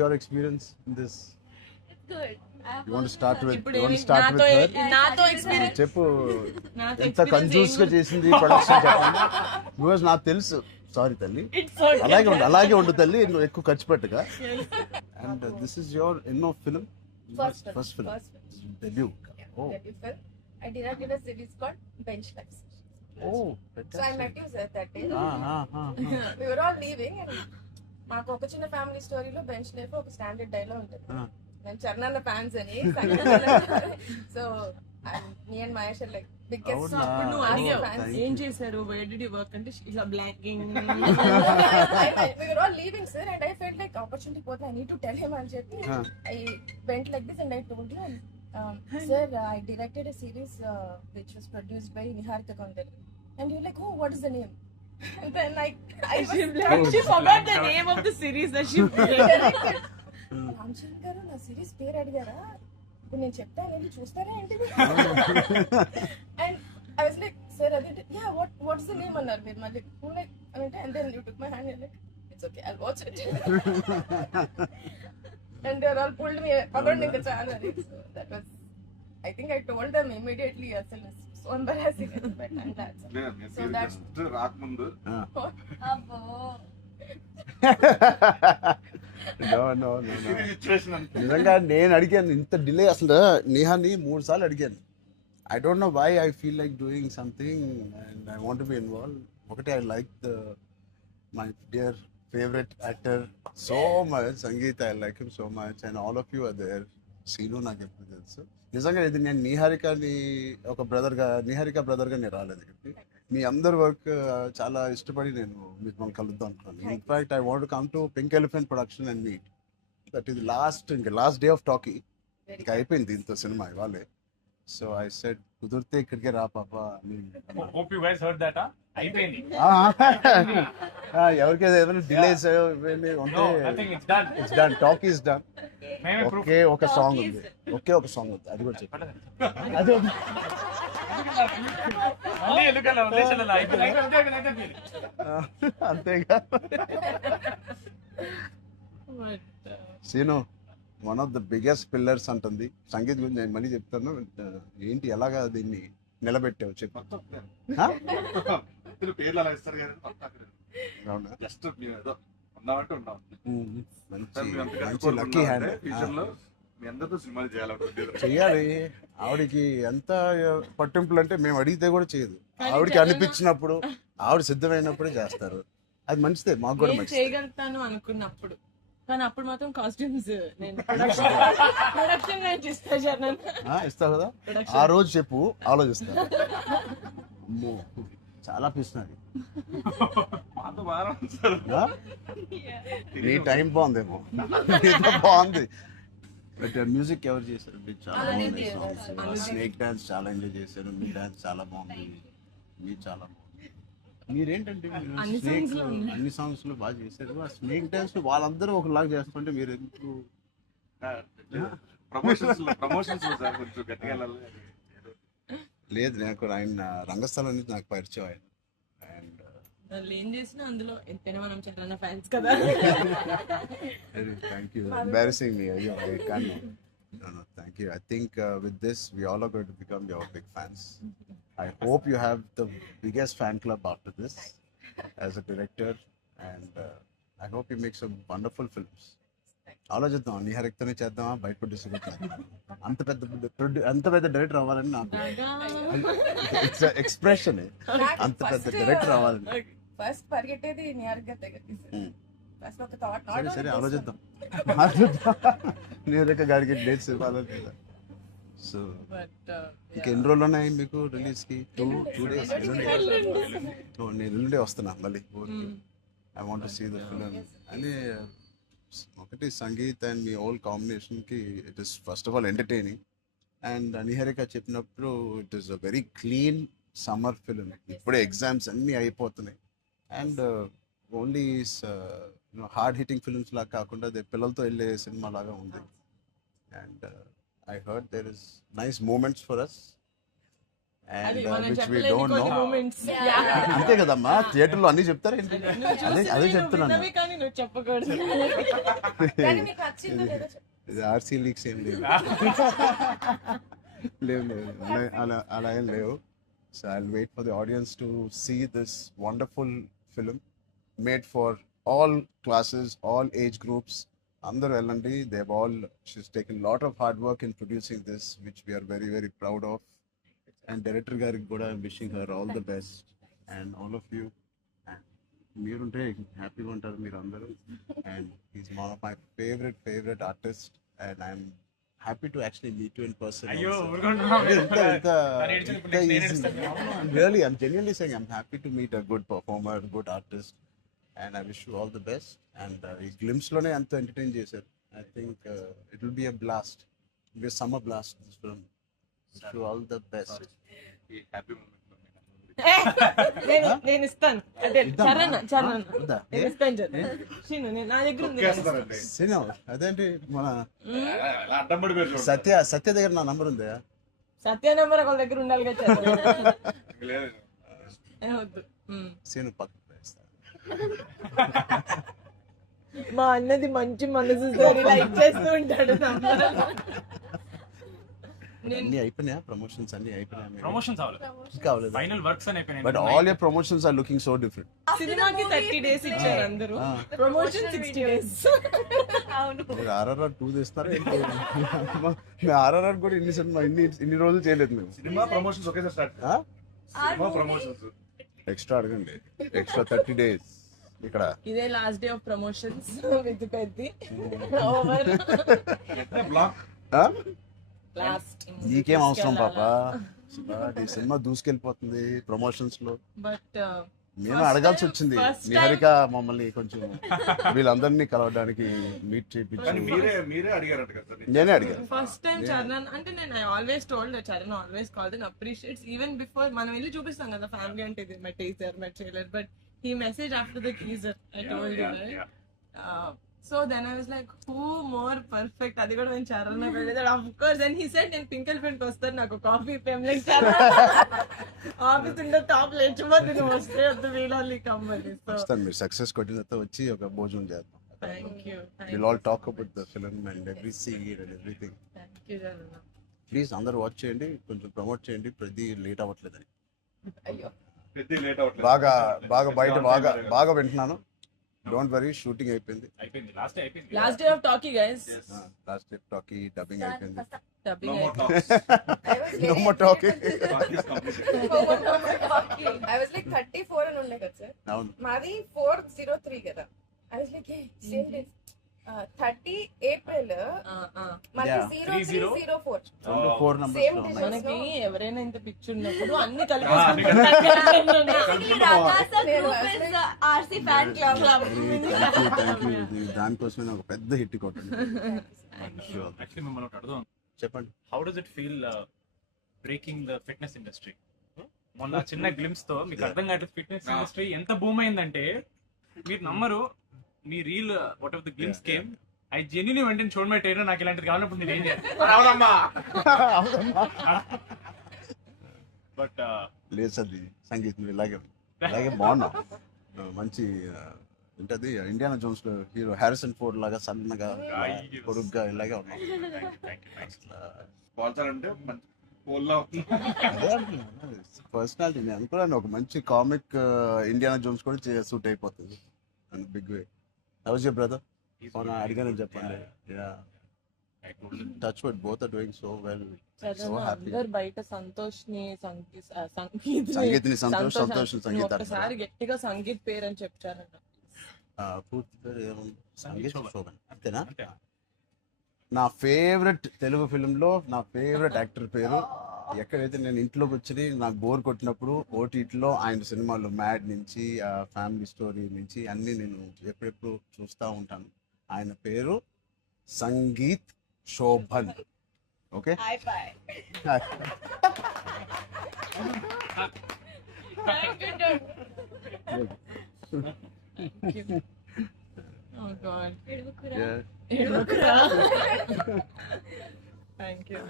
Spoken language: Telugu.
your experience in this? It's good. You want to start with నాతో ఎక్స్పీరియన్స్ చెప్పు నాతో ఎంత కన్ఫ్యూజ్ గా చేసింది ప్రొడక్షన్ చెప్పండి. బికాజ్ నాకు తెలుసు. సారీ తల్లి, అలాగే ఉండు తల్లి, నువ్వు ఎక్కువ ఖర్చు పెట్టగా. అండ్ దిస్ ఇస్ యువర్ ఎన్నో film? First film debut. Debut film. I directed a series called Bench Life. Oh, So I met you sir that day. We were all leaving and మాకు ఒక చిన్న ఫ్యామిలీ స్టోరీలో బెంచ్ లైఫ్ ఒక స్టాండర్డ్ డైలాగ్ ఉంటుంది. నేను చరణ్ ఫ్యాన్స్ అని so me and Mahesh like biggest. అప్పుడు నువ్వు అడిగావు ఏం చేశారు, వేర్ డిడ్ యు వర్క్ అంటే ఇట్లా blocking. We were all leaving sir and I felt like opportunity పోతే I need to tell him అని చెప్పి I went like this and I told you sir I directed a series which was produced by Niharika Kondalu and you're like oh what is the name. And then she forgot the name of the series that she directed. Ramachandra గారు నా సిరీస్ పేరు అడిగారా, ఇప్పుడు నేను చెప్తాను వెళ్ళి చూస్తారా ఏంటి. And I was like sir అది యా వాట్స్ ద నేమ్ అన్నారు మీరు మళ్ళీ లైక్ అంటే and then you took my hand like it's okay I'll watch it and they all pulled me పగండి ఇంకా చాలా అది. That was I think I told them immediately అసలు so embarrassing but and that's so that's రాకముందు అబ్బో No. నిజంగా నేను అడిగాను ఇంత డిలే. అసలు నేహాని 3 సార్లు అడిగాను. I don't know why I feel like doing something and I want be involve. ఒకటి I like my dear favourite actor so much, Sangeet. I like him so much and all of you are there. Seenu నాకు ఎప్పుడు తెలుసు. నిజంగా ఇది నేను నిహారిక బ్రదర్గా నేను రాలేదు ఇక్కడికి. మీ అందరి వర్క్ చాలా ఇష్టపడి నేను మిమ్మల్ని కలుద్దాం అనుకున్నాను. In fact I want come to pink elephant production and meet. That is last day of talkie. ఇంకా అయిపోయింది దీంతో సినిమా ఇవాళే. సో ఐ సెడ్ కుదిరితే ఇక్కడికే రా పాప. ఎవరికైనా ఏదైనా డిలేస్ ఉంటే it's done, talk is done. ఒకే ఒక సాంగ్ ఉంది, అది కూడా చెప్పండి. అది అంతేగా. Seenu one of the biggest pillars అంటుంది. సంగీత్ గురించి నేను మళ్ళీ చెప్తాను. ఏంటి ఎలాగా దీన్ని నిలబెట్టావు చెప్పు. పేర్లు అలా ఇస్తారు కదా, జస్ట్ ఉన్నామంటే ఉన్నాం. మంచి లక్కీ హ్యాండ్. మీ అందరితో సినిమాలు చెయ్యాలి. ఆవిడకి ఎంత పట్టింపులు అంటే మేము అడిగితే కూడా చేయదు. ఆవిడకి అనిపించినప్పుడు, ఆవిడ సిద్ధమైనప్పుడే చేస్తారు. అది మంచిదే, మాకు కూడా మంచిది. చేయగలుగుతాను అనుకున్నప్పుడు, కానీ అప్పుడు మాత్రం కాస్ట్యూమ్స్ నేను ప్రొడక్షన్ ఇస్తావు కదా. ఆ రోజు చెప్పు, ఆలోచిస్తా. అమ్మో చాలా పిస్తున్నది. నీ టైం బాగుందేమో, బాగుంది. బట్ మ్యూజిక్ ఎవరు చేశారు? చాలా బాగుంది సాంగ్స్. స్నేక్ డాన్స్ చాలా ఎంజాయ్ చేశారు. మీ డాన్స్ చాలా బాగుంది. మీరు చాలా బాగుంది. మీరేంటంటే స్నేక్ అన్ని సాంగ్స్ లో బాగా చేశారు. ఆ స్నేక్ డాన్స్ వాళ్ళందరూ ఒకలాగా చేస్తుంటే మీరు ఎందుకు? లేదు, నాకు ఆయన రంగస్థలం నుంచి నాకు పరిచయం ఆయన. అండ్ ఏం చేసినా అందులో ఎంతైనా మనం చాలా ఫ్యాన్స్ కదా. Thank you. ఎంబారసింగ్ మీ. అయ్యో I can't. No, thank you. I think with this we all are going to become your big fans. I hope you have the biggest fan club after this as a director and I hope you make some wonderful films. ఆలోచిద్దాం, నిహారికతోనే చేద్దామా, బయట ప్రొడ్యూసర్ అంత పెద్ద డైరెక్టర్ అవ్వాలని నాకు ఎక్స్ప్రెషన్. అంత పెద్ద డైరెక్టర్ అవ్వాలని ఫస్ట్ పరిగెట్టేది నిహారిక దగ్గరికి. సరే ఆలోచిద్దాం. నిహారిక గారికి డేట్స్ ఇవ్వాలని కదా. సో ఇంకెన్ని రోజులు ఉన్నాయి మీకు రిలీజ్ కి? 2 days. నేను ఎల్లుండే వస్తున్నా మళ్ళీ. I want to see the film. అని ఒకటి Sangeet and me all combination కి it is first of all entertaining. And Niharika చెప్పినప్పుడు it is a very clean summer film. ఇప్పుడే ఎగ్జామ్స్ అన్నీ అయిపోతున్నాయి and only hard hitting films లాగా కాకుండా అది పిల్లలతో వెళ్ళే సినిమా లాగా ఉంది. And I heard there is nice moments for us అది and మనం which we చెప్పలేని don't కొన్ని know. మూమెంట్స్ అంతే కదమ్మా, థియేటర్ లో అన్ని చెప్తారు ఏంటి? అదే చెప్తున్నాను. కానీ నువ్వు చెప్పకూడదు. కానీ మీకు నచ్చిందో లేదో చెప్పండి. ఇది ఆర్సీ లీక్స్ ఏం లేవు. లేవు అలా ఏం లేవు. So I will wait for the audience to see this wonderful film made for all classes, all age groups. అందరూ వెళ్ళండి. They all she's taken lot of hard work in producing this, which we're very very proud of. And director గారికి కూడా wishing her all the best and all of you. మీరుంటే హ్యాపీగా ఉంటారు మీరు అందరూ. And is one of my favourite artist and I'm happy to actually meet you in person. Really, I'm genuinely saying I'm happy to meet a good performer, good artist, and I wish you all the best. And ఈ glimpse లోనే అంత ఎంటర్టైన్ చేశారు. I think it will be a blast. It will be a summer blast, this film. Wish you all the best. ఈ హ్యాపీ మూమెంట్ నేను ఇస్తాను. అదే చరణ్ వద్దా? నేను ఇస్తాను శ్రీను, నా దగ్గర ఉంది కదా. చేస్తారండి. సినిమా అదేంటి మన అడ్డం పడిపోయారు చూడండి. సత్య దగ్గర నా నంబర్ ఉందా? సత్య నెంబర్ ఒకళ్ళ దగ్గర ఉండాలి కదా చరణ్. లేదు. వద్దు. సీను పక్కన వేస్తా. మా అన్నది మంచి మనసు సార్, లైక్ చేస్తూ ఉంటాడు నంబర్. అన్ని అయిపోయినాయా? ప్రమోషన్స్ అన్ని అయిపోయినాయా? ప్రమోషన్స్ అవ్వలేదు, కావలేదు. ఫైనల్ వర్క్స్ అని అయిపోయినాయి. But all your promotions are looking so different. సినిమాకి 30 days ఇచ్చారు అందరూ, ప్రమోషన్ 60 days. అవును. మీరు RRR 2 తీస్తారా? RRR కూడా ఇన్ని రోజులు చేయలేదు మేము. సినిమా ప్రమోషన్స్ ఒకేసారి స్టార్ట్. సినిమా ప్రమోషన్స్ ఎక్స్ట్రా అడగండి, ఎక్స్ట్రా 30 days ఇక్కడ. ఇదే last day of promotions with Peddi over block. Last. నీకేం అవసరం పాపా, ఈ సినిమా దూసుకెళ్ళిపోతుంది ప్రమోషన్స్ లో. బట్ మేము అడగాల్సి వచ్చింది. నిహారిక మమ్మల్ని కొంచెం వీళ్ళందరినీ కలవడానికి మీట్ కానీ చేయించి మీరే అడిగారంట కదా సార్. నేనే అడిగాను. ఫస్ట్ టైం చరణ్ అంటే నేను I always told Charan always called and appreciates even before మనం వెళ్ళి చూపిస్తాం కదా ఫ్యామిలీ అంటే ఇది my teaser my trailer, but he messaged after the teaser. I told you, right? So then I was like, who more perfect? అది కూడా నేను చరణ్ వెళ్ళేది. Of course, then he said నేను పింకల్ పెయింట్ వస్తాను, నాకు కాఫీ ఫేమ్లైక్ చరణ్ ఆఫీస్ ఉండే టాప్ లేచిపోతే నువ్వు వస్తే వద్దు వీళ్ళని కమ్మని. సో వస్తాను, మీరు సక్సెస్ కొట్టిన తర్వాత వచ్చి ఒక భోజనం చేద్దాం. Thank you. We'll all talk about the film and every scene and everything. Thank you Charan. Please అందరూ వాచ్ చేయండి, కొంచెం ప్రమోట్ చేయండి. ప్రతి లేట్ అవ్వట్లేదని అయ్యో. పెద్ద లేట్ అవ్వట్లేదు. బాగా బయట బాగా వింటున్నాను. డోంట్ వరీ, షూటింగ్ అయిపోయింది. అయిపోయింది, లాస్ట్ డే అయిపోయింది. Last day of talkie guys. Last talkie dubbing అయిపోయింది. డబ్బింగ్ No more అయిపోయింది. talks. I was No like- more talking. Talk is completed. I was like 34 అని ఉండే కదా సార్. అవును. మాది 403 కదా. I was like, hey, same days. 30 April మనకి Yeah. 0304. 4 numbers Same లో digits. ఉన్నాయి. మనకి ఎవరైనా ఇంత పిక్చర్ ఉన్నప్పుడు అన్ని అన్ని RC fan club. Thank you. దానికోసమే నాకు పెద్ద హిట్ కొట్టండి. యాక్చువల్లీ మిమ్మల్ని ఒకటి అడుగుదాం. చెప్పండి. How does it feel breaking the fitness industry? మొన్న చిన్న గ్లిమ్స్ తో మీకు అర్థం కావట్లేదు ఫిట్నెస్ ఇండస్ట్రీ ఎంత బూమ్ అయిందంటే మీరు నమ్మరు. మీ reel what of the glimpse came, I genuinely వెంటనే చూడమే ట్రైనర్, నాకు ఇలాంటిది కావాలన్నప్పుడు నేను ఏం చేయాలి? బట్ లేదు సది సంగీతం ఇలాగే బాగున్నాం. మంచి ఏంటది ఇండియానా జోన్స్ లో హీరో హ్యారిసన్ ఫోర్డ్ లాగా సన్నగా పొడుగ్గా ఇలాగే ఉన్నాం. స్పాన్సర్ అంటే మంచి పోల్లా పర్సనాలిటీ నేను అనుకున్నాను. ఒక మంచి కామిక్ ఇండియానా జోన్స్ కూడా సూట్ అయిపోతుంది and big way. How's your brother? అడిగాను చెప్పండి. Touch wood, both are doing so well. So happy. అందరు బయట సంతోష్ ని సంగీత్ని సంతోష్ సంగీత ఒకసారి గట్టిగా సంగీత్ పేరు అని చెప్పారంట. పూర్తి పేరు ఏముంది? సంగీత్ శోభన్ అంతేనా? నా ఫేవరెట్ తెలుగు ఫిల్మ్లో నా ఫేవరెట్ యాక్టర్ పేరు. ఎక్కడైతే నేను ఇంట్లోకి వచ్చి నాకు బోర్ కొట్టినప్పుడు ఓటీటీలో ఆయన సినిమాలు మ్యాడ్ నుంచి ఫ్యామిలీ స్టోరీ నుంచి అన్నీ నేను ఎప్పుడెప్పుడు చూస్తూ ఉంటాను. ఆయన పేరు Sangeet Shobhan. Okay, Oh God. Yeah. Thank you.